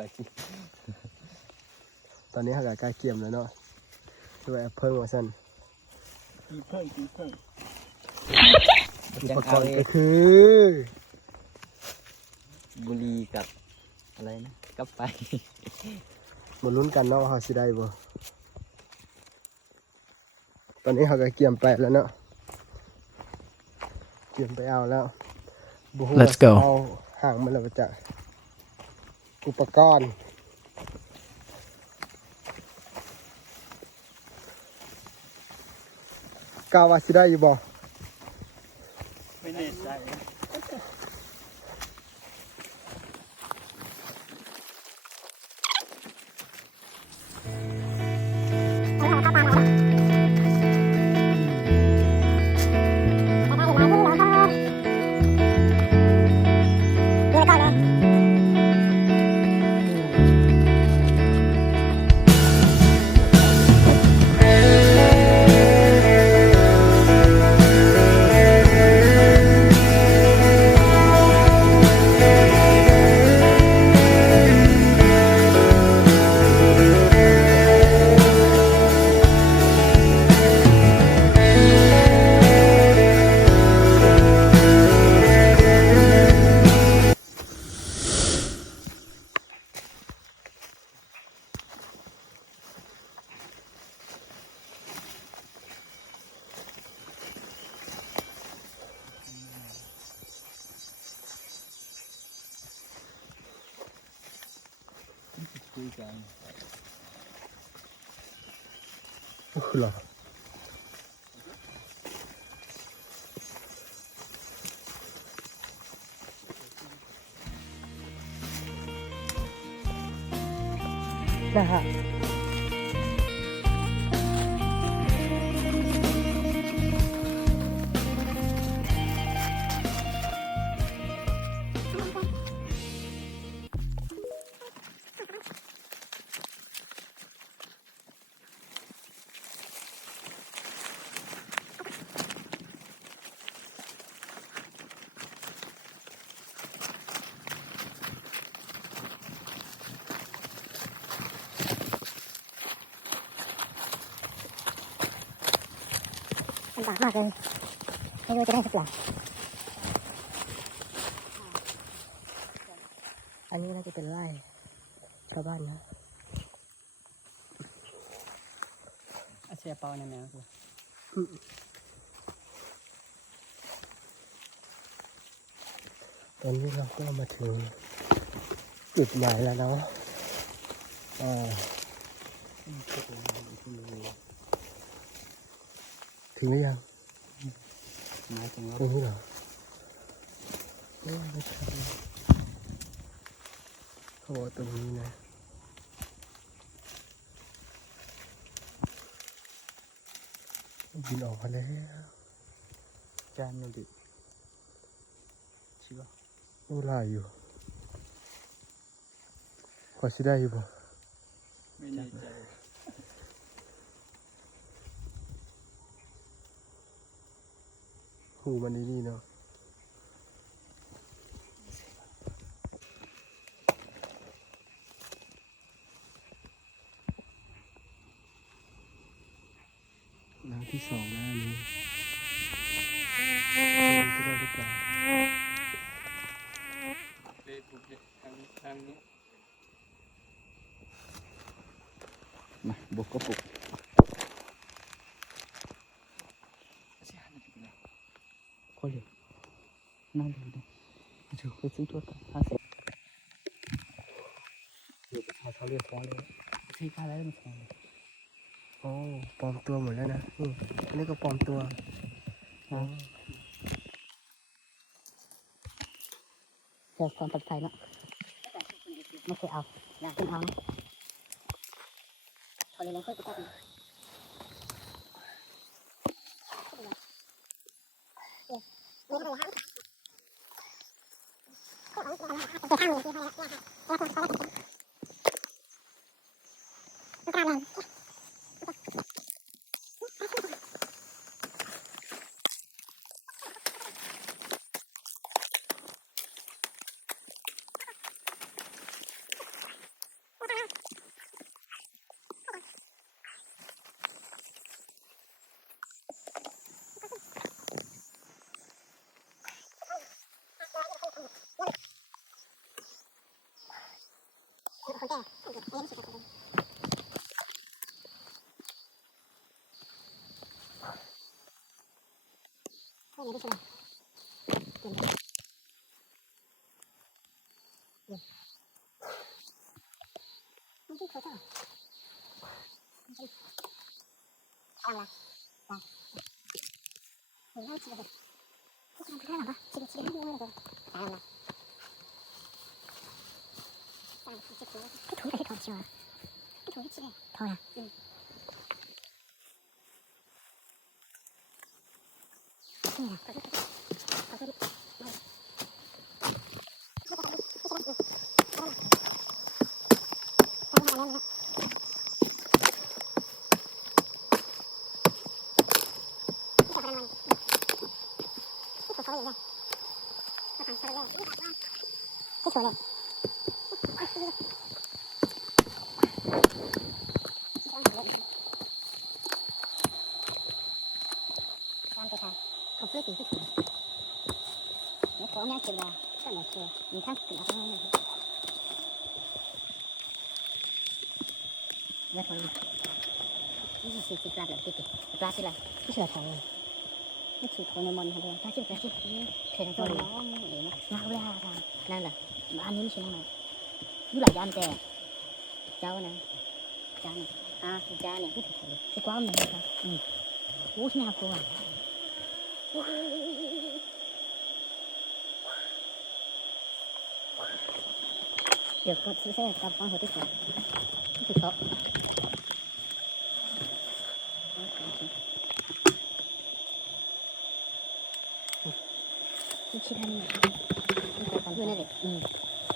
ว่าสิตอนนี้หากใกล้เกี่ยมแล้วเนาะด้วยแอปเปิลว่าซั่นกินเพิ่งอุปกรณ์ก็คือ บุหรี่กับอะไรนะกับไฟมาลุ้นกันเนาะว่าเขาสิได้บ่ตอนนี้เขาก็เกี่ยมไปแล้วเนาะเกี่ยมไปเอาแล้ว Let's go เอาห่างมันแล้วจะอุปกรณ์กาวาสิได้อยู่บ่ไม่แน่ใจคุยกัน โอ้หรอนะฮะลำบากมากเลยไม่รู้จะได้สักหลังอันนี้น่าจะเป็นไร่ชาวบ้านนะอาเชียเปาในแมวคือตอนนี้เราก็มาถึงจุดหมายแล้วเนาะถึงหรือยังมาถึงแล้ว ตรงนี้เหรอไม่ใช่เขาบอกตรงนี้นะบินออกมาแล้ว จานมันดิใช่ป่ะ โอ้ลายอยู่ขอสิได้อยู่บ่ ไม่แน่ใจ หูมันดีๆเนาะน้ำที่สองหน้านี้จะได้หรือเปล่ามาบุกก็ปุกคนเลยน่าดูดิดูไปซื้อตัวกัน50เดี๋ยวประชาเขาเรียกฟ้องเลย ซื้อค่าแล้วมันแพงเลย โอ้ปลอมตัวหมดแล้วนะอันนี้ก็ปลอมตัว เจอความปลอดภัยเนาะไม่เคยเอาอยากเอานะพอเลยแล้วค่อยไปตัด เดี๋ยวก็ซื้อเส้นกับฟังหัวที่สุดที่เขาคิดทำยังไงอยู่ในเด็ก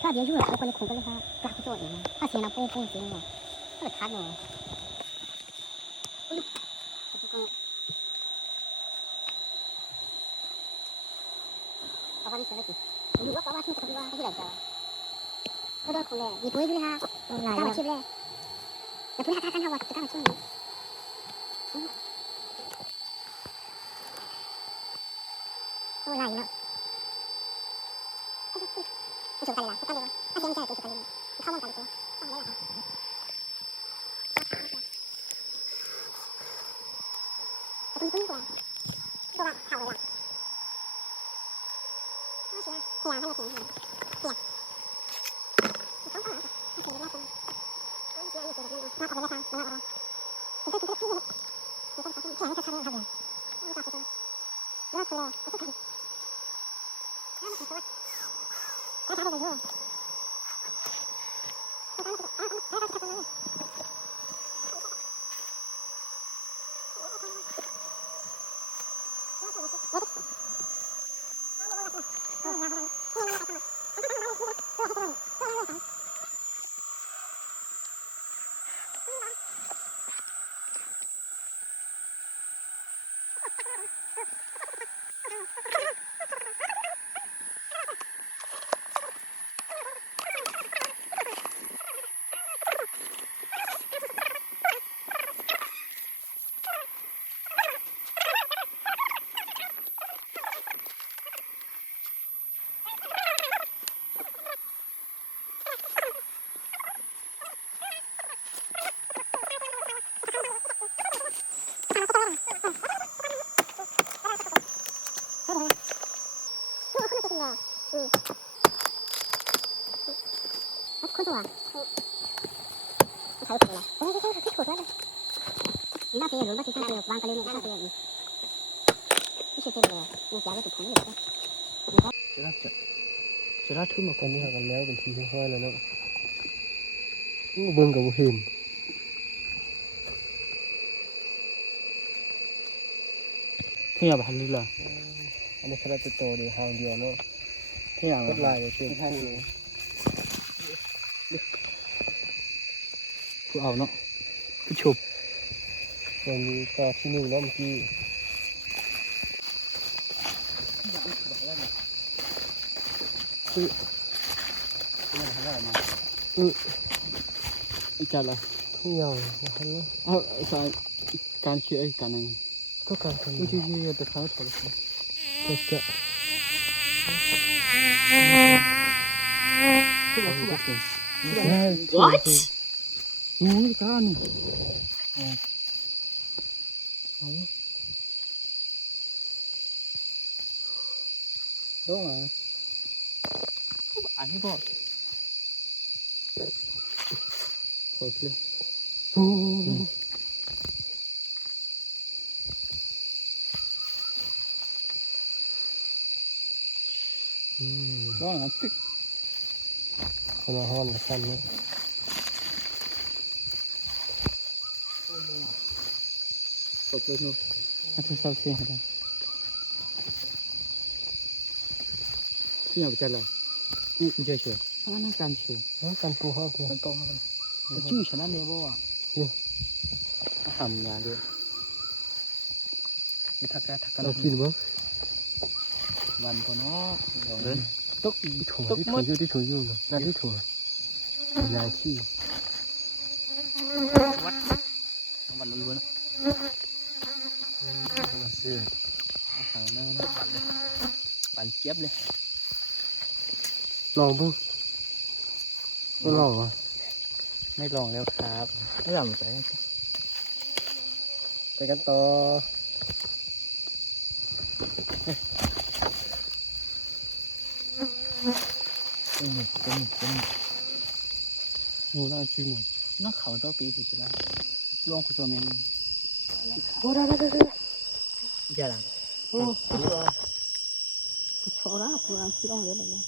ถ้าเดี๋ยวอยู่แล้วคนคงก็เลยค่ะกลับไปตัวเองถ้าเสียน้ำโป้งจริงหรอก็เลยคัดหน่อยเอาไปนี่เสร็จแล้วสิอยู่ว่าที่จะที่ว่าที่ไหนจะก็ได้คนแรกมีปุ้ยด้วยค่ะหลายอาชีพแรกแต่ปุ้ยท่าทางว่าจะกล้าช่วยหลายเนาะไม่สนใจละก็เลยถ้าเสียงใจตัวสุดท้ายเข้ามากันตัวต้องได้ละค่ะแต่คุณกว่าตัวเข่าเลยล่ะเสียเสียให้มาถึงเสียเขาก็โอเคแล้วกันเสียอยู่ตัวนี้มาเอาไปแล้วค่ะมาแล้วคุณก็พี่เลยคุณก็แข็งจะทำอะไรครับไม่ตัดตัวแล้วคือก็ต้องแล้วมันคือก็ทำได้ด้วยคนตัวใช้ตัวอะไรใช่ที่ถูกแล้วบ้าเปย์หรือบ้าที่ใช้เปย์วางกันเลยเนี่ยบ้าเปย์ไม่ใช่เปย์เลยมีจ่ายก็ติดของอยู่แล้วจะรัดทุ่มมาค ตอน น นี้กันแล้วเป็นทีห้อยแล้วเนาะเบิ่งกับเห็น ที่อย่าพันลิละ อันนี้เขาจะโตเดียวหางเดียวเนาะ ที่อย่าง ลายเต็มที่เลย ผู้เอาเนาะผู้ชม ตรงนี้ก็ที่หนึ่งแล้วเมื่อกี้ อีจัดละ ที่ยาวนะครับเนาะ เอาการเชื่ออีกการนึง ก็การทำ วิธีที่จะเข้าถอดสิ ก็จะ ทุกอย่าง What? Nung ka ano? Đó là Anh thấy bộ. hồi lên. Đó là tích. Không mà hòn là xanh nữa. Hồi lên luôn. Anh thấy sao xem hả? Khi nào chạy lại? Chơi chưa? Nó can chiều. Nó căn phù hợp kìa. Con không? Nó chưa cho nó nè bộ à? Nó hầm nhà được. Cái thằng Nó chín bớt. Vằn của nó. Đấy. Tức Tức mất. Đi thổi vô rồi. Ra đi thổi. Nhà chi. nó vằn luôn. Nó xưa. Nó vằn lên. Vằn chép lên. Lองปุ๊บไม่ลองเหรอ ไม่ลองแล้วครับไม่ลองใส่ ไปกันต่อ Ngủ ra chim rồi. nó khẩu cho tí thì chỉ là luôn của tôi mình ô đây đây đây giờ làm chỗ đó là phù hợp chứ không nhớ được đâu.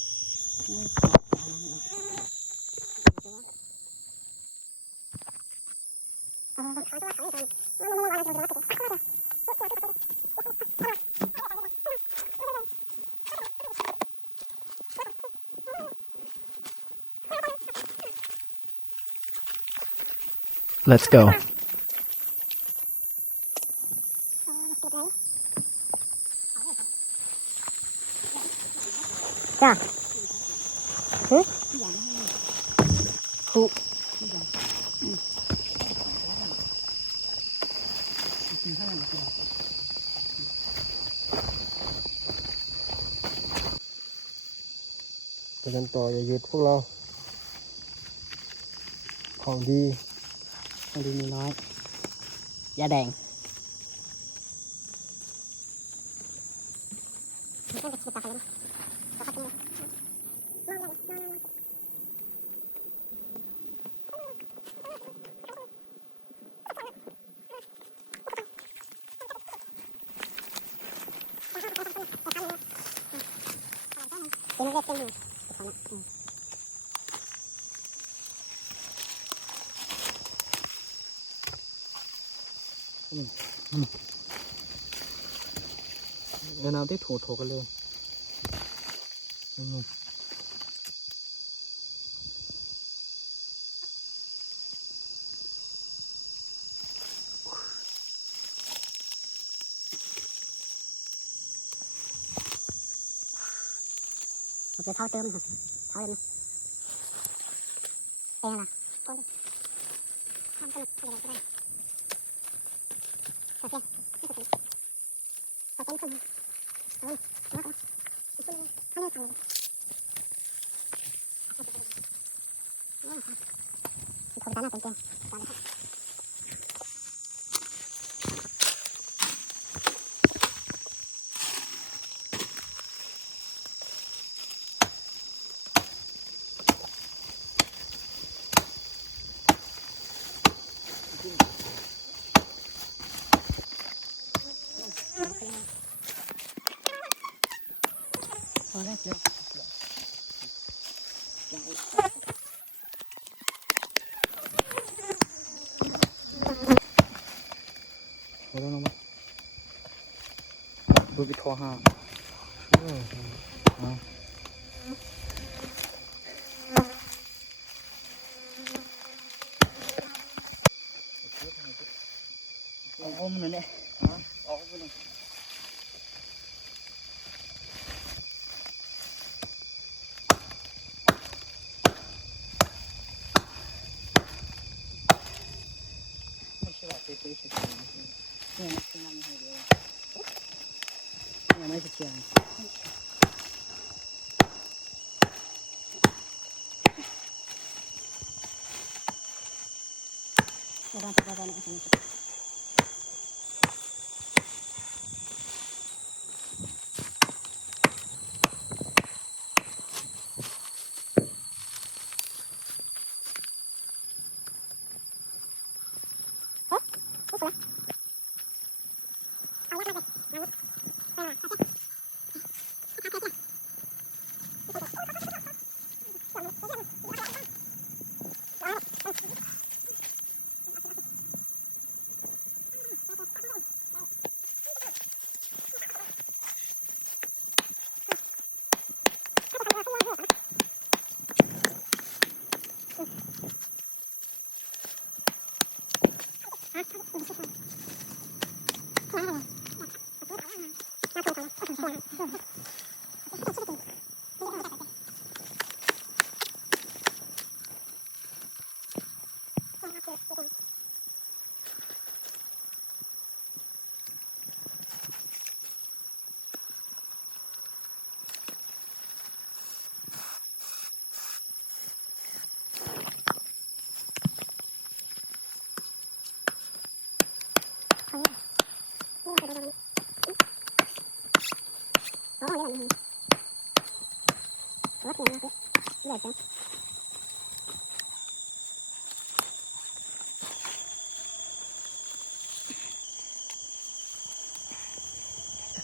Let's go. Dạ. Hử? Hụ.ไปกันต่ออย่าหยุดพวกเราของดี không đi nói da đèn Ngày nào tiếp thủ cái lên. Một thao tôm hả? Thao lên. Đây là con. Không có được đây. Ok. Có tên không? Nó có. Không có thằng. Không tán là tên kia. Tán là. thôi đấy chưa Ở đâu không? Tôi bị thò ha. ôm nữa nè ôm nữa Nhà máy thịt chè.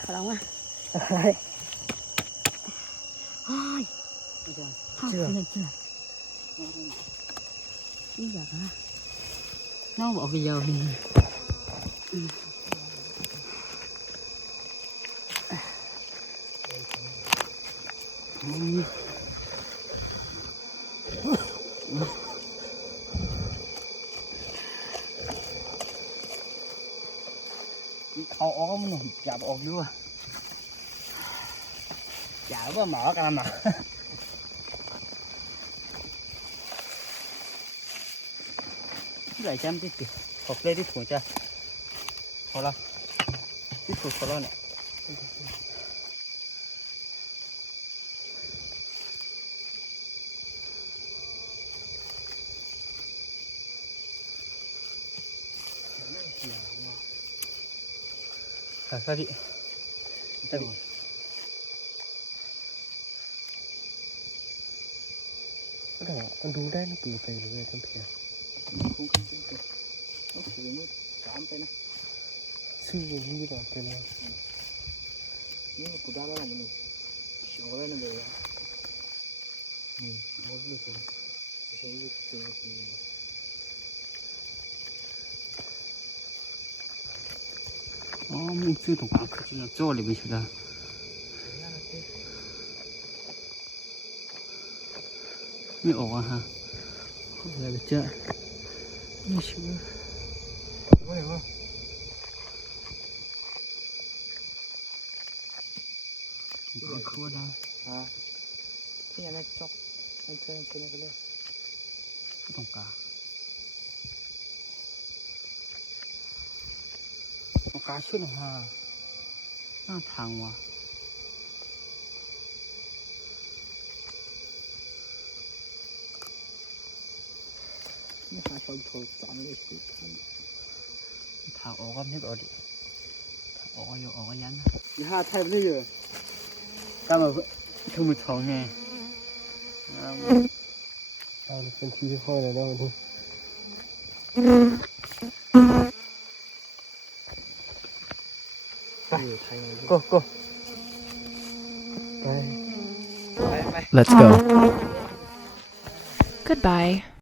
Kalau mah, อะไร hai, เชื่อ chưa, ini enggak kan? Nó bỏ cái dầu hình. Khâu ố nó chả bộ nữa chả có mở cả mà Lại chăm tiếp kìa. học lên đi thủng chưa học lo đi thủng học lo này sao đi sao đi cái này con đu đấy nó kỳ phải rồi thằng kia Không không không kìa. Nó thử nó cámไปนะ sư gì như vậy cái nàyนี่กูได้แล้วมันโชว์แล้วนั่นเลยนี่โอ้ยเลยใช้ยุทธ์เจอทีอ๋อมันซื้อตรงกลางคือจะจ่อเลยไม่ใช่เหรอไม่ออกอ่ะฮะอะไรไปเจอไม่เชื่อ có hiểu không Có khua đâu. à cái này chọc anh chơi cái này cái này Tổng cả. Tổng cả chút nào ha. Nó thằng mà. Nó phải không thôi chọn đi chút. Thảo ổ gom hết rồi đi. Thảo ổ vô ổ cái rắn. cái hai thay bây giờ Cảm ơn thương một thằng nè. nóเป็นที่ค่อยเลยนะมันgo go ไป Let's go. Goodbye.